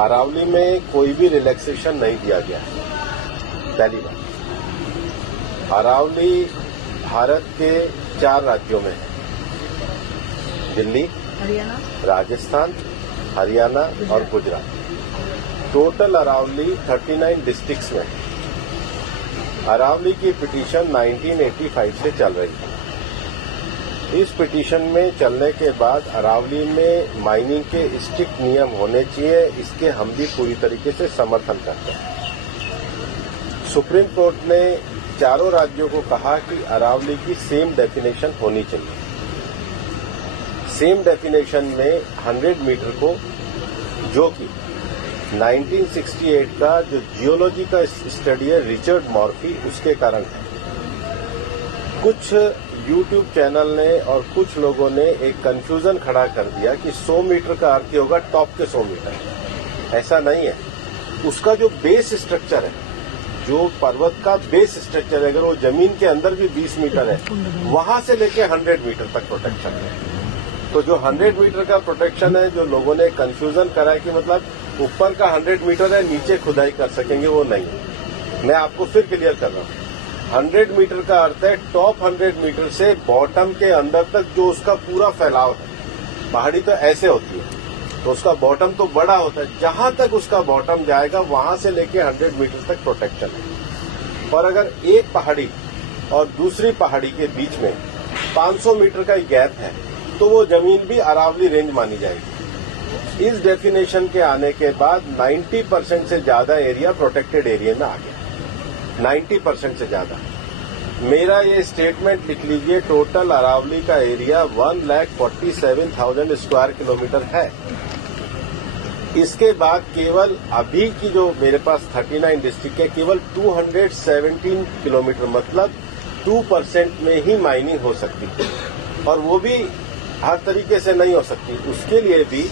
अरावली में कोई भी रिलैक्सेशन नहीं दिया गया है। पहली बात, अरावली भारत के 4 राज्यों में है, दिल्ली, हरियाणा, राजस्थान, हरियाणा और गुजरात। टोटल अरावली 39 डिस्ट्रिक्ट्स में है। अरावली की पिटीशन 1985 से चल रही है। इस पिटीशन में चलने के बाद अरावली में माइनिंग के स्ट्रिक्ट नियम होने चाहिए, इसके हम भी पूरी तरीके से समर्थन करते हैं। सुप्रीम कोर्ट ने चारों राज्यों को कहा कि अरावली की सेम डेफिनेशन होनी चाहिए। सेम डेफिनेशन में 100 मीटर को, जो कि 1968 का जो जियोलॉजी का स्टडी है रिचर्ड मॉर्फी, उसके कारण है। कुछ यूट्यूब चैनल ने और कुछ लोगों ने एक कंफ्यूजन खड़ा कर दिया कि 100 मीटर का अर्थ होगा टॉप के 100 मीटर। ऐसा नहीं है। उसका जो बेस स्ट्रक्चर है, जो पर्वत का बेस स्ट्रक्चर है, अगर वो जमीन के अंदर भी 20 मीटर है, वहां से लेके 100 मीटर तक प्रोटेक्शन है। तो जो 100 मीटर का प्रोटेक्शन है, जो लोगों ने कंफ्यूजन करा है कि मतलब ऊपर का 100 मीटर है, नीचे खुदाई कर सकेंगे, वो नहीं है। मैं आपको फिर क्लियर कर रहा हूं। 100 मीटर का अर्थ है टॉप 100 मीटर से बॉटम के अंदर तक जो उसका पूरा फैलाव है। पहाड़ी तो ऐसे होती है, तो उसका बॉटम तो बड़ा होता है। जहां तक उसका बॉटम जाएगा वहां से लेके 100 मीटर तक प्रोटेक्शन है। और अगर एक पहाड़ी और दूसरी पहाड़ी के बीच में 500 मीटर का गैप है, तो वो जमीन भी अरावली रेंज मानी जाएगी। इस डेफिनेशन के आने के बाद 90% से ज्यादा एरिया प्रोटेक्टेड एरिया में आ गया। 90% से ज्यादा। मेरा ये स्टेटमेंट लिख लीजिए, टोटल अरावली का एरिया 1,47,000 स्क्वायर किलोमीटर है। इसके बाद केवल अभी की जो मेरे पास 39 डिस्ट्रिक्ट है, केवल 217 किलोमीटर, मतलब 2% में ही माइनिंग हो सकती है। और वो भी हर तरीके से नहीं हो सकती। उसके लिए भी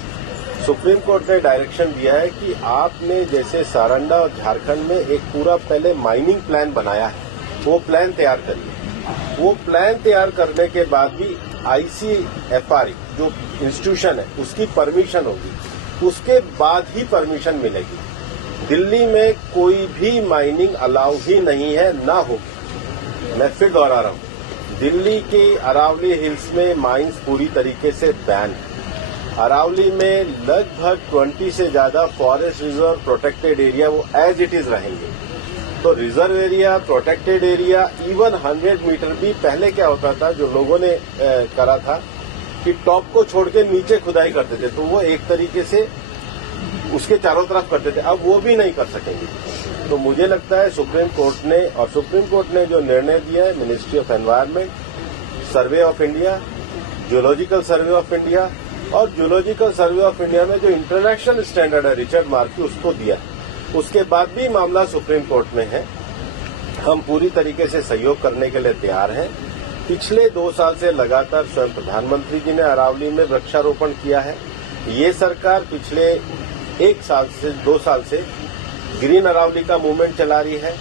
सुप्रीम कोर्ट ने डायरेक्शन दिया है कि आपने जैसे सारंडा और झारखंड में एक पूरा पहले माइनिंग प्लान बनाया है, वो प्लान तैयार करिए। वो प्लान तैयार करने के बाद भी ICFR जो इंस्टीट्यूशन है उसकी परमिशन होगी, उसके बाद ही परमिशन मिलेगी। दिल्ली में कोई भी माइनिंग अलाउ ही नहीं है, ना होगी। मैं फिर दोहरा रहा हूं, दिल्ली के अरावली हिल्स में माइंस पूरी तरीके से बैन है। अरावली में लगभग 20 से ज्यादा फॉरेस्ट रिजर्व प्रोटेक्टेड एरिया वो एज इट इज रहेंगे। तो reserve area, protected area, even 100 metre भी पहले क्या होता था, जो लोगों ने करा था कि टॉप को छोड़ के नीचे खुदाई करते थे, तो वो एक तरीके से उसके चारों तरफ करते थे। अब वो भी नहीं कर सकेंगे। तो मुझे लगता है सुप्रीम कोर्ट ने जो निर्णय दिया है, ministry of environment, survey of India, geological survey of India, और जियोलॉजिकल सर्वे ऑफ इंडिया में जो इंटरनेशनल स्टैंडर्ड है रिचर्ड मार्फी, उसको दिया। उसके बाद भी मामला सुप्रीम कोर्ट में है। हम पूरी तरीके से सहयोग करने के लिए तैयार हैं। पिछले 2 साल से लगातार स्वयं प्रधानमंत्री जी ने अरावली में वृक्षारोपण किया है। ये सरकार पिछले 2 साल से ग्रीन अरावली का मूवमेंट चला रही है।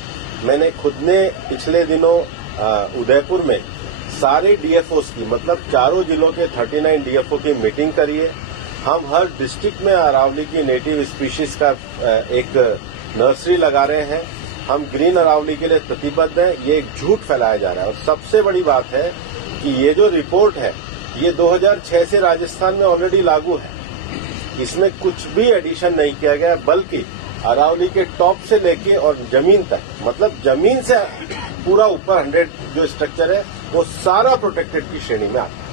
मैंने खुद ने पिछले दिनों उदयपुर में सारे डीएफओस की, मतलब चारों जिलों के 39 डीएफओ की मीटिंग करी है। हम हर डिस्ट्रिक्ट में अरावली की नेटिव स्पीशीज का एक नर्सरी लगा रहे हैं। हम ग्रीन अरावली के लिए प्रतिबद्ध हैं। ये एक झूठ फैलाया जा रहा है। और सबसे बड़ी बात है कि ये जो रिपोर्ट है, ये 2006 से राजस्थान में ऑलरेडी लागू है। इसमें कुछ भी एडिशन नहीं किया गया, बल्कि अरावली के टॉप से लेके और जमीन तक, मतलब जमीन से पूरा ऊपर 100 जो स्ट्रक्चर है, वो सारा प्रोटेक्टेड की श्रेणी में आता है।